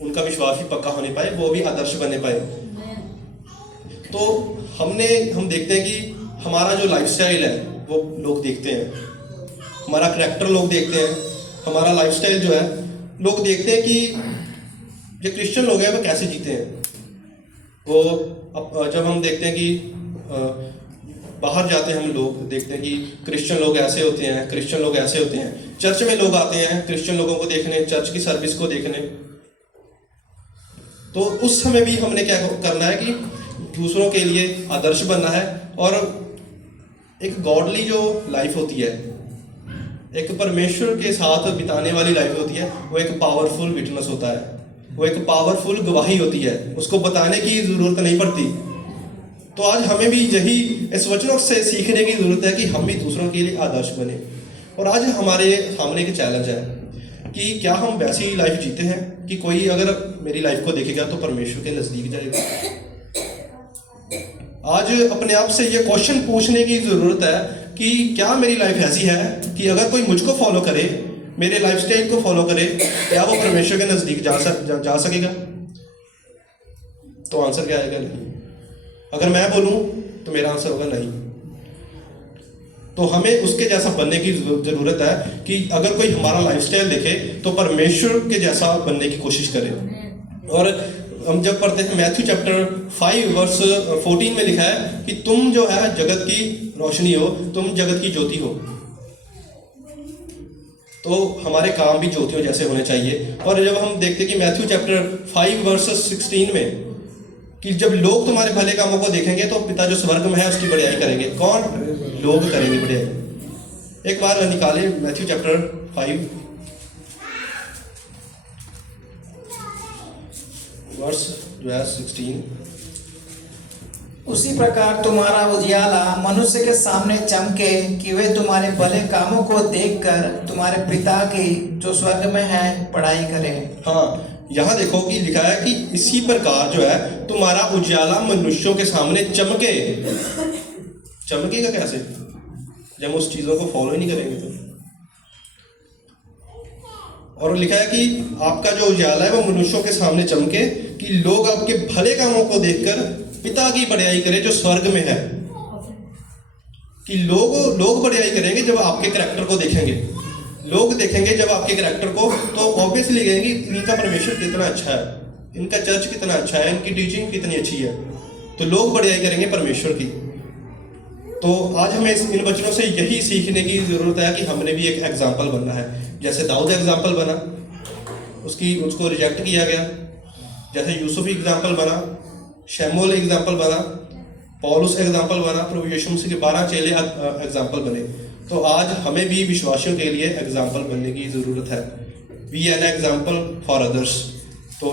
उनका विश्वास भी पक्का होने पाए, वो भी आदर्श बने पाए। तो हम देखते हैं कि हमारा जो लाइफस्टाइल है वो लोग देखते हैं, हमारा करैक्टर लोग देखते हैं, हमारा लाइफस्टाइल जो है लोग देखते हैं कि जो क्रिश्चियन लोग हैं वो कैसे जीते हैं। वो जब हम देखते हैं कि बाहर जाते हैं, हम लोग देखते हैं कि क्रिश्चियन लोग ऐसे होते हैं, क्रिश्चियन लोग ऐसे होते हैं। चर्च में लोग आते हैं क्रिश्चियन लोगों को देखने, चर्च की सर्विस को देखने। तो उस समय भी हमने क्या करना है कि दूसरों के लिए आदर्श बनना है। और एक गॉडली जो लाइफ होती है, एक परमेश्वर के साथ बिताने वाली लाइफ होती है, वो एक पावरफुल विटनेस होता है, वो एक पावरफुल गवाही होती है, उसको बताने की जरूरत नहीं पड़ती। तो आज हमें भी यही इस वचनों से सीखने की जरूरत है कि हम भी दूसरों के लिए आदर्श बने। और आज हमारे सामने एक चैलेंज है कि क्या हम वैसी लाइफ जीते हैं कि कोई अगर मेरी लाइफ को देखेगा तो परमेश्वर के नजदीक जाएगा। आज अपने आप से ये क्वेश्चन पूछने की जरूरत है कि क्या मेरी लाइफ ऐसी है कि अगर कोई मुझको फॉलो करे, मेरे लाइफस्टाइल को फॉलो करे, क्या वो परमेश्वर के नजदीक जा सकेगा। तो आंसर क्या आएगा? नहीं। अगर मैं बोलूं तो मेरा आंसर होगा नहीं। तो हमें उसके जैसा बनने की जरूरत है कि अगर कोई हमारा लाइफस्टाइल देखे तो परमेश्वर के जैसा बनने की कोशिश करे। और हम जब पढ़ते हैं मैथ्यू चैप्टर 5 वर्स 14 में लिखा है कि तुम जो है जगत की रोशनी हो, तुम जगत की ज्योति हो। तो हमारे काम भी ज्योतियों जैसे होने चाहिए। और जब हम देखते हैं कि मैथ्यू चैप्टर 5 वर्स 16 में कि जब लोग तुम्हारे भले कामों को देखेंगे तो पिता जो स्वर्ग में है उसकी बढ़ाई करेंगे। कौन? लोग करेंगे बढ़ाई। एक बार निकाले मैथ्यू चैप्टर 5 वर्स 16। उसी प्रकार तुम्हारा उजियाला मनुष्य के सामने चमके कि वे तुम्हारे भले कामों को देखकर तुम्हारे पिता की जो स्वर्ग में है बड़ाई करें। हाँ, यहाँ देखो कि लिखा है कि इसी प्रकार जो है तुम्हारा उजियाला मनुष्यों के सामने चमके। चमकेगा कैसे? जब उस चीजों को फॉलो ही नहीं करेंगे तो। और लिखा है कि आपका जो उजियाला है वो मनुष्यों के सामने चमके कि लोग आपके भले कामों को देखकर पिता की बढ़ाई करें जो स्वर्ग में है। कि लोग बढ़ाई करेंगे जब आपके करैक्टर को देखेंगे। लोग देखेंगे जब आपके करैक्टर को तो ऑब्वियसली कहेंगे इनका परमेश्वर कितना अच्छा है, इनका चर्च कितना अच्छा है, इनकी टीचिंग कितनी अच्छी है। तो लोग बढ़ाई करेंगे परमेश्वर की। तो आज हमें इन वचनों से यही सीखने की जरूरत है कि हमने भी एक एग्जाम्पल बनना है। जैसे दाऊद एग्जाम्पल बना, उसको रिजेक्ट किया गया। जैसे यूसुफ एग्जाम्पल बना, शमूएल एग्जाम्पल बना, पौलुस एग्जाम्पल बना, प्रभु यीशु मसीह के 12 चेले एग्जाम्पल बने। तो आज हमें भी विश्वासियों के लिए एग्जाम्पल बनने की जरूरत है। V N example for others. तो